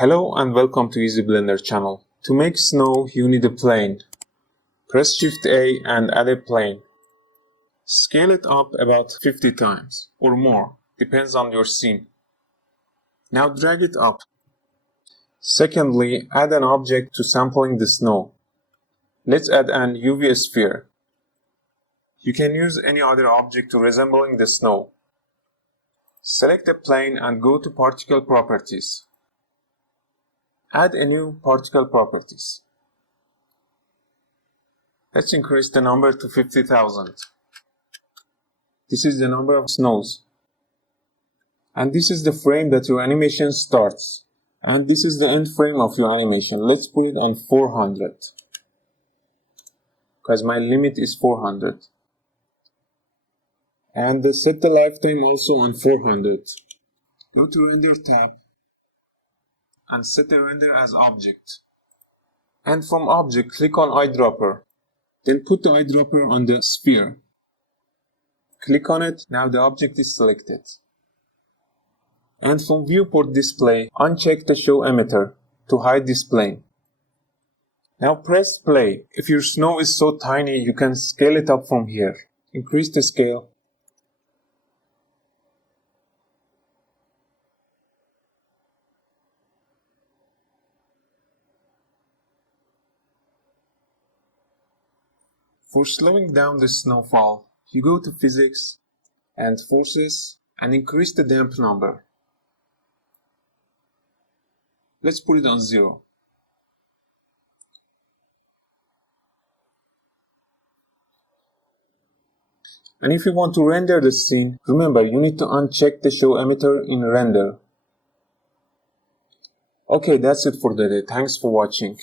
Hello and welcome to Easy Blender channel. To make snow, you need a plane. Press Shift A and add a plane. Scale it up about 50 times or more, depends on your scene. Now drag it up. Secondly, add an object to sampling the snow. Let's add an UV sphere. You can use any other object to resembling the snow. Select a plane and go to Particle Properties. Add a new particle properties. Let's increase the number to 50,000. This is the number of snows. And this is the frame that your animation starts. And this is the end frame of your animation. Let's put it on 400. Because my limit is 400. And set the lifetime also on 400. Go to Render tab. And set the render as object. And from object, click on eyedropper. Then put the eyedropper on the sphere. Click on it, now the object is selected. And from viewport display, uncheck the show emitter to hide this plane. Now press play. If your snow is so tiny, you can scale it up from here. Increase the scale. For slowing down the snowfall, you go to Physics and Forces and increase the damp number. Let's put it on 0. And if you want to render the scene, remember you need to uncheck the show emitter in render. Okay, that's it for today. Thanks for watching.